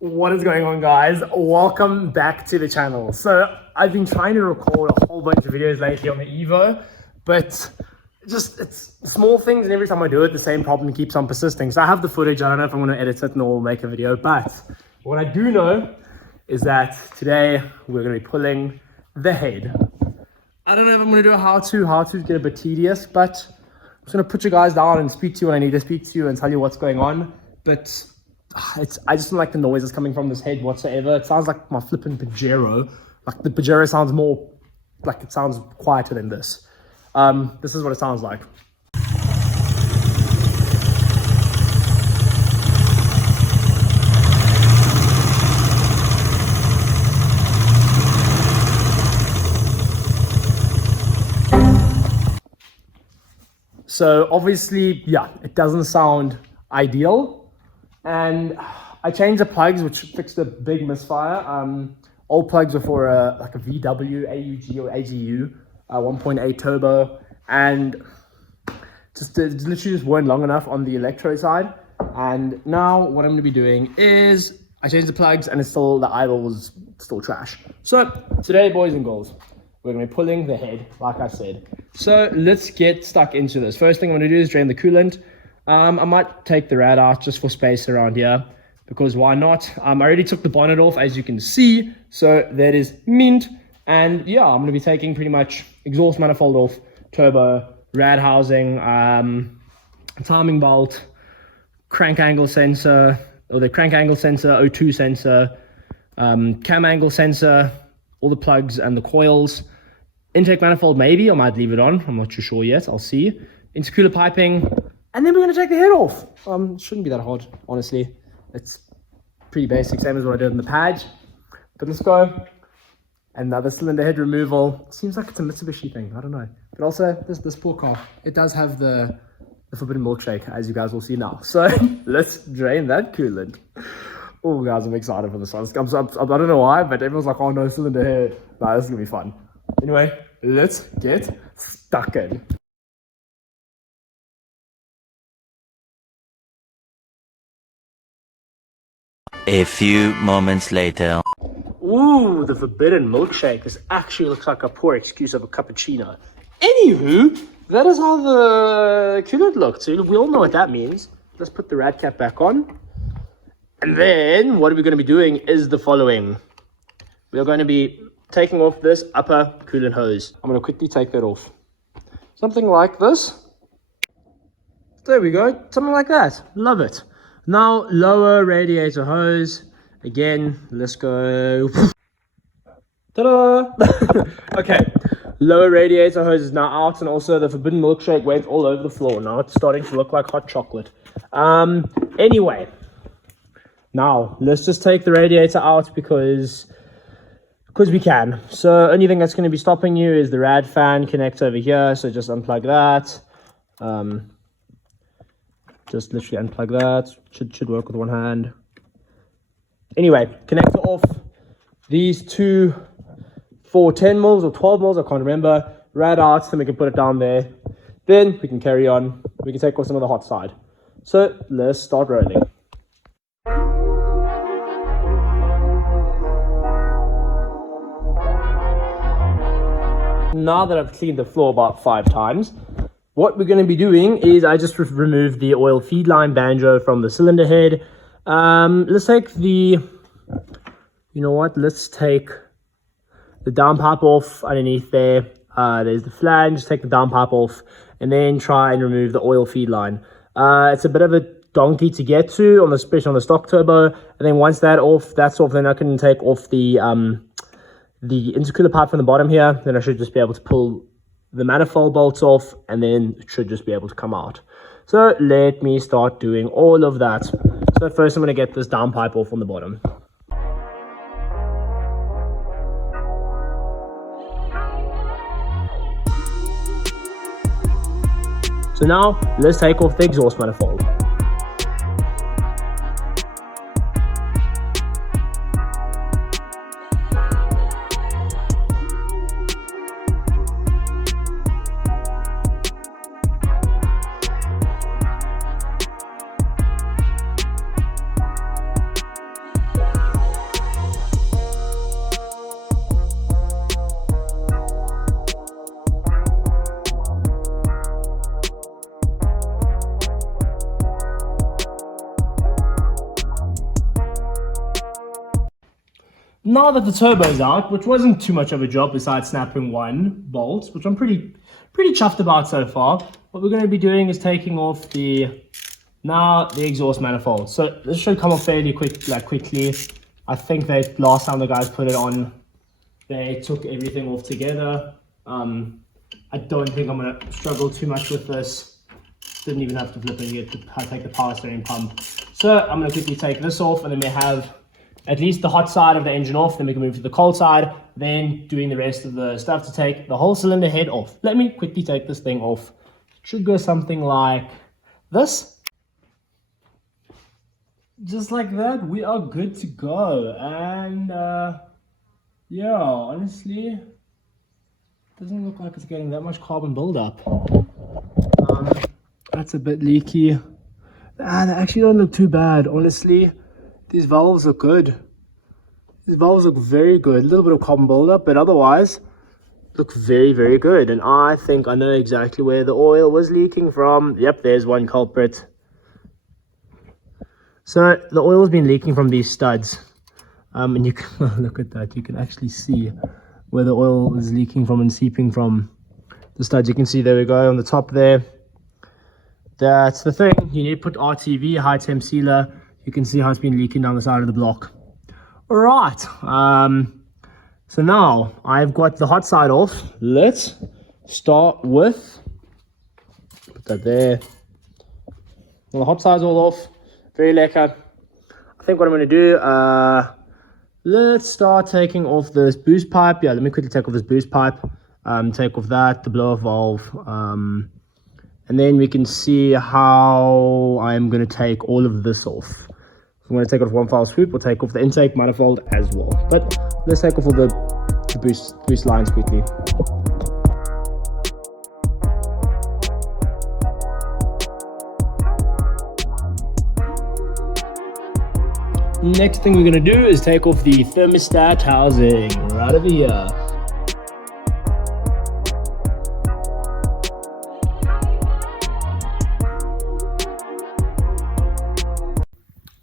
What is going on, guys? Welcome back to the channel. So I've been trying to record a whole bunch of videos lately on the Evo, but it's small things, and every time I do it, the same problem keeps on persisting. So I have the footage. I don't know if I'm going to edit it or make a video, but what I do know is that today we're going to be pulling the head. I don't know if I'm going to do a how-to get a bit tedious, but I'm just going to put you guys down and speak to you when I need to speak to you and tell you what's going on. But I just don't like the noises coming from this head whatsoever. It sounds like my flipping Pajero. Like the Pajero sounds more, like it sounds quieter than this. This is what it sounds like. So obviously, yeah, it doesn't sound ideal. And I changed the plugs, which fixed a big misfire. Old plugs were for like a VW, AUG or AGU, 1.8 turbo, and just literally just weren't long enough on the electro side. And now what I'm going to be doing is I changed the plugs, and it's still, the idle was still trash. So today, boys and girls, we're going to be pulling the head, like I said. So let's get stuck into this. First thing I'm going to do is drain the coolant. I might take the rad out just for space around here, because why not? I already took the bonnet off, as you can see, so that is mint. And yeah, I'm going to be taking pretty much exhaust manifold off, turbo, rad housing, timing bolt, crank angle sensor, or the crank angle sensor, O2 sensor, cam angle sensor, all the plugs and the coils. Intake manifold, maybe I might leave it on, I'm not too sure yet, I'll see. Intercooler piping, and then we're going to take the head off. It shouldn't be that hard, honestly. It's pretty basic, same as what I did in the pad. But let's go. Another cylinder head removal. Seems like it's a Mitsubishi thing, I don't know. But also, this poor car, it does have the forbidden milkshake, as you guys will see now. So let's drain that coolant. Oh, guys, I'm excited for this one. I don't know why, but everyone's like, oh no, cylinder head. Nah, this is going to be fun. Anyway, let's get stuck in. A few moments later. Ooh, the forbidden milkshake. This actually looks like a poor excuse of a cappuccino. Anywho, that is how the coolant looked. So we all know what that means. Let's put the rad cap back on. And then what we're going to be doing is the following. We're going to be taking off this upper coolant hose. I'm going to quickly take that off. Something like this. There we go. Something like that. Love it. Now, lower radiator hose. Again, let's go. Ta-da! Okay, lower radiator hose is now out, and also the forbidden milkshake went all over the floor. Now it's starting to look like hot chocolate. Anyway, now let's just take the radiator out because we can. So only thing that's going to be stopping you is the rad fan connector over here. So just unplug that. Just literally unplug that. Should work with one hand. Anyway, connector off. These two for 10 mils or 12 mils, I can't remember. Rad out, then we can put it down there. Then we can carry on. We can take off some of the hot side. So let's start rolling. Now that I've cleaned the floor about 5 times, what we're going to be doing is I just removed the oil feed line banjo from the cylinder head. Let's take the, you know what, let's take the downpipe off underneath there. There's the flange, take the downpipe off, and then try and remove the oil feed line. It's a bit of a donkey to get to, especially on the stock turbo. And then once that's off, then I can take off the intercooler pipe from the bottom here. Then I should just be able to pull the manifold bolts off, and then it should just be able to come out. So let me start doing all of that. So first I'm going to get this downpipe off on the bottom. So now let's take off the exhaust manifold. now that the turbo's out, which wasn't too much of a job besides snapping one bolt, which I'm pretty chuffed about so far, what we're going to be doing is taking off the exhaust manifold. So this should come off fairly quickly. I think that last time the guys put it on, they took everything off together. I don't think I'm going to struggle too much with this. Didn't even have to flip and take the power steering pump. So I'm going to quickly take this off, and then we have at least the hot side of the engine off. Then we can move to the cold side, then doing the rest of the stuff to take the whole cylinder head off. Let me quickly take this thing off. It should go something like this. Just like that, we are good to go. And yeah, honestly, doesn't look like it's getting that much carbon buildup. That's a bit leaky. They actually don't look too bad, honestly. These valves look good. These valves look very good. A little bit of carbon buildup, but otherwise look very, very good. And I think I know exactly where the oil was leaking from. Yep, there's one culprit. So the oil has been leaking from these studs. And you can look at that. You can actually see where the oil is leaking from and seeping from the studs. You can see, there we go, on the top there. That's the thing. You need to put RTV, high temp sealer. You can see how it's been leaking down the side of the block. All right. So now I've got the hot side off. Let's start with, put that there. Well, the hot side's all off. Very lekker. I think what I'm going to do, let's start taking off this boost pipe. Yeah, let me quickly take off this boost pipe. Take off that, the blower valve. And then we can see how I'm going to take all of this off. I'm going to take it off one foul swoop. We'll take off the intake manifold as well. But let's take off all the boost lines quickly. Next thing we're going to do is take off the thermostat housing right over here.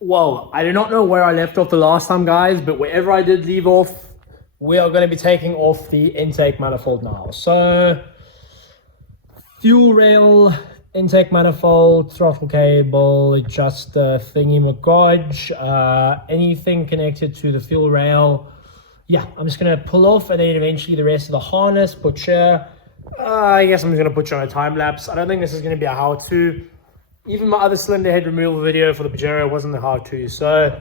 Whoa, I do not know where I left off the last time, guys, but wherever I did leave off, we are going to be taking off the intake manifold now. So, fuel rail, intake manifold, throttle cable, adjuster, thingy-magodge, anything connected to the fuel rail. Yeah, I'm just going to pull off, and then eventually the rest of the harness, butcher. I guess I'm just going to butcher on a time lapse. I don't think this is going to be a how-to. Even my other cylinder head removal video for the Pajero wasn't a how-to. So,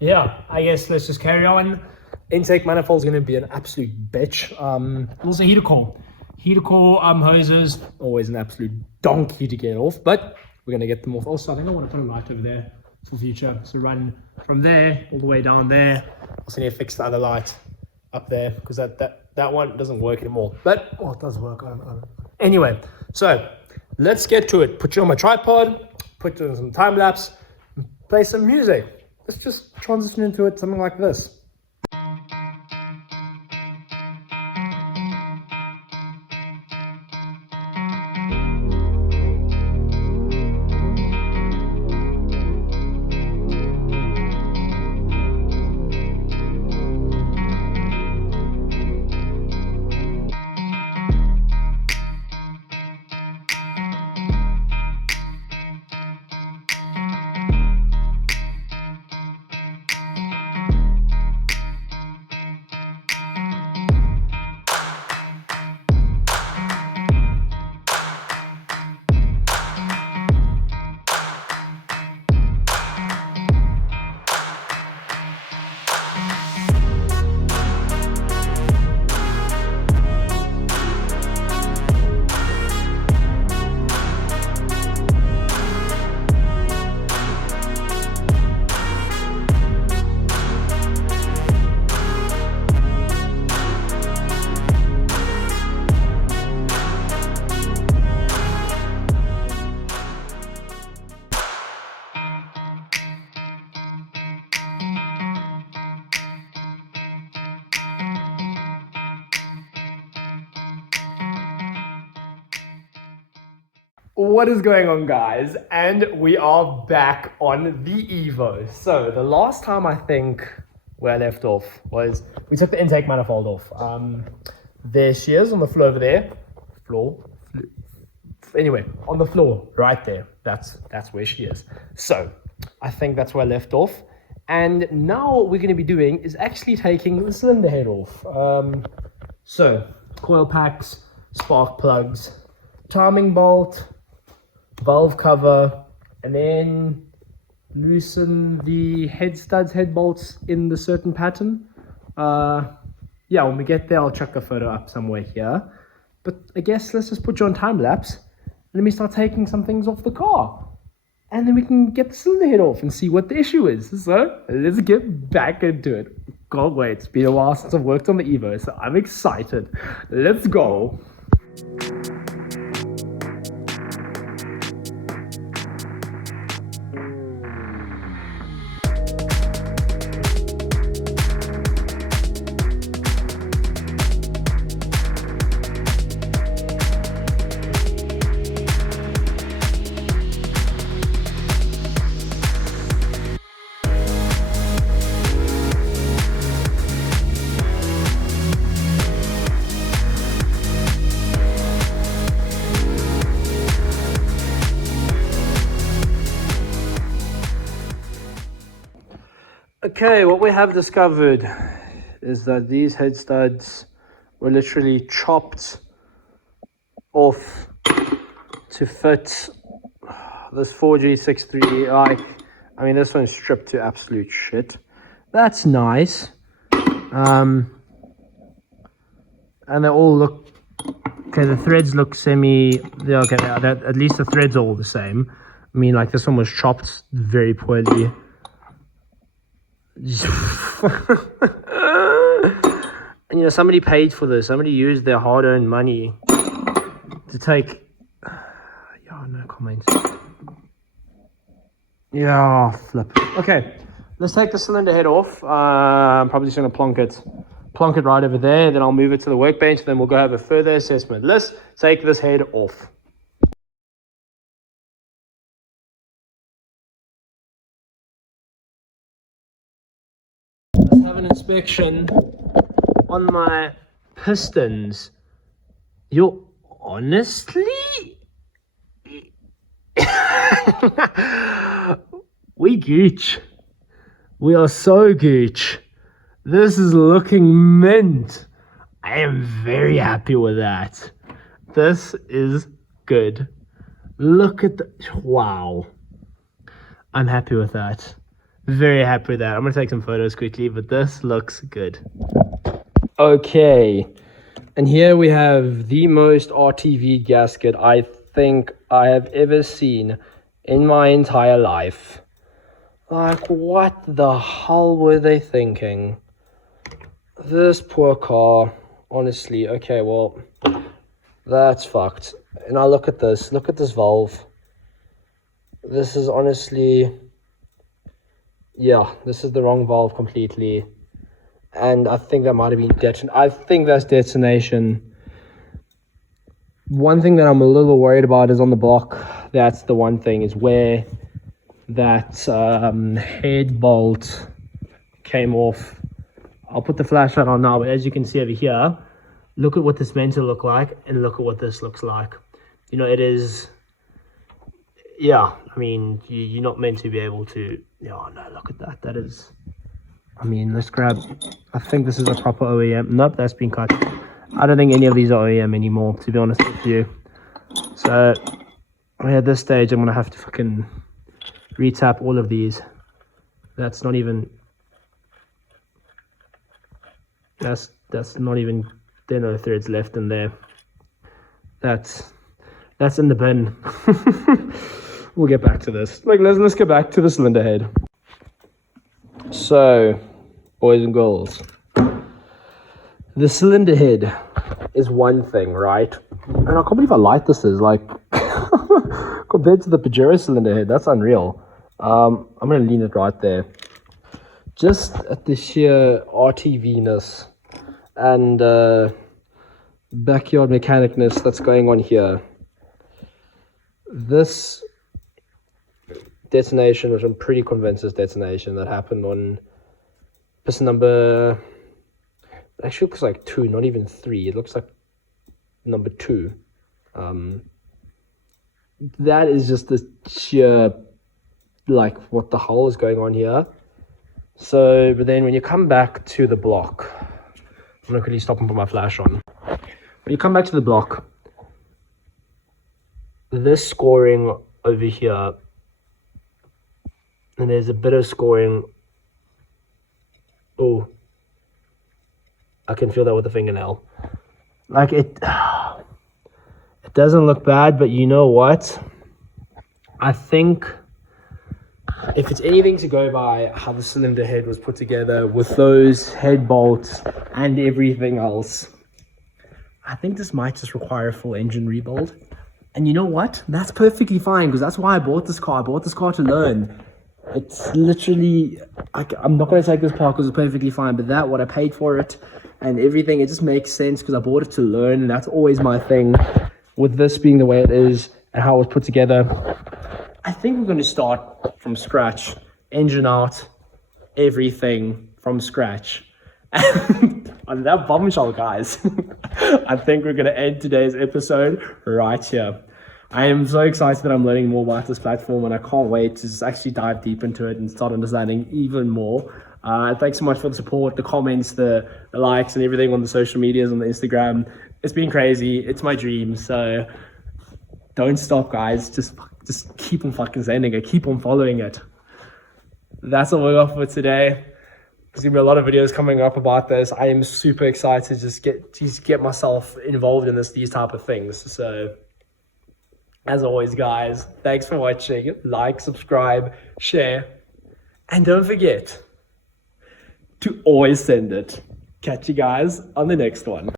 yeah, I guess let's just carry on. Intake manifold is going to be an absolute bitch. Also, heater core. Heater core hoses, always an absolute donkey to get off, but we're going to get them off. Also, I think I want to put a light over there for future. So run from there all the way down there. Also need to fix the other light up there because that one doesn't work anymore. But, oh, it does work. Anyway, so let's get to it. Put you on my tripod, put you in some time lapse, and play some music. Let's just transition into it, something like this. What is going on, guys? And we are back on the Evo. So the last time I think where I left off was we took the intake manifold off. There she is on the floor over there. Anyway, on the floor right there. That's where she is. So I think that's where I left off. And now what we're going to be doing is actually taking the cylinder head off. So coil packs, spark plugs, timing bolt, valve cover, and then loosen the head studs, head bolts in the certain pattern. Yeah, when we get there, I'll chuck a photo up somewhere here. But I guess let's just put you on time lapse. Let me start taking some things off the car. And then we can get the cylinder head off and see what the issue is. So let's get back into it. Can't wait. It's been a while since I've worked on the Evo, so I'm excited. Let's go. Okay, what we have discovered is that these head studs were literally chopped off to fit this 4G63. I mean, this one's stripped to absolute shit. That's nice. And they all look okay. The threads look they're okay. At least the threads are all the same. I mean, like this one was chopped very poorly. And somebody paid for this. Somebody used their hard-earned money to take. Yeah, no comments. Yeah, flip. Okay, let's take the cylinder head off. I'm probably just gonna plonk it right over there. Then I'll move it to the workbench. Then we'll go have a further assessment. Let's take this head off. Let's have an inspection on my pistons. Honestly, we gooch. We are so gooch. This is looking mint. I am very happy with that. This is good. Look at wow. I'm happy with that. Very happy with that. I'm going to take some photos quickly, but this looks good. Okay. And here we have the most RTV gasket I think I have ever seen in my entire life. Like, what the hell were they thinking? This poor car. Honestly. Okay, well, that's fucked. And now look at this. Look at this valve. This is honestly... Yeah, this is the wrong valve completely. And I think that might have been detonation. I think that's detonation. One thing that I'm a little worried about is on the block. That's the one thing, is where that head bolt came off. I'll put the flashlight on now, but as you can see over here, look at what this meant to look like, and look at what this looks like. It is... Yeah, I mean, you're not meant to be able to... Oh no, look at that. That is... I mean, let's grab... I think this is a proper OEM. Nope, that's been cut. I don't think any of these are OEM anymore, to be honest with you. So, at this stage, I'm going to have to fucking retap all of these. That's not even... That's not even... There are no threads left in there. That's in the bin. We'll get back to this. Let's get back to the cylinder head. So, boys and girls, the cylinder head is one thing, right? And I can't believe how light this is. Like, compared to the Pajero cylinder head, that's unreal. I'm gonna lean it right there. Just at the sheer RTV-ness and backyard mechanicness that's going on here. This detonation, which I'm pretty convinced is detonation, that happened on This number, it actually looks like 2, not even 3. It looks like number 2. That is just the sheer, like, what the hell is going on here? So, but then when you come back to the block, I'm gonna quickly stop and put my flash on. When you come back to the block, this scoring over here, and there's a bit of scoring. Oh, I can feel that with the fingernail. Like it doesn't look bad, but you know what? I think if it's anything to go by how the cylinder head was put together with those head bolts and everything else, I think this might just require a full engine rebuild. And you know what? That's perfectly fine, because that's why I bought this car. I bought this car to learn. It's literally, I'm not going to take this part because it's perfectly fine, but that, what I paid for it and everything, it just makes sense because I bought it to learn, and that's always my thing with this being the way it is and how it was put together. I think we're going to start from scratch, engine out, everything from scratch. And on that bombshell, guys, I think we're going to end today's episode right here. I am so excited that I'm learning more about this platform, and I can't wait to just actually dive deep into it and start understanding even more. Thanks so much for the support, the comments, the likes, and everything on the social medias, on the Instagram. It's been crazy. It's my dream. So don't stop, guys. Just keep on fucking sending it. Keep on following it. That's all we got for today. There's gonna be a lot of videos coming up about this. I am super excited to just get myself involved in these type of things. So as always, guys, thanks for watching. Like, subscribe, share, and don't forget to always send it. Catch you guys on the next one.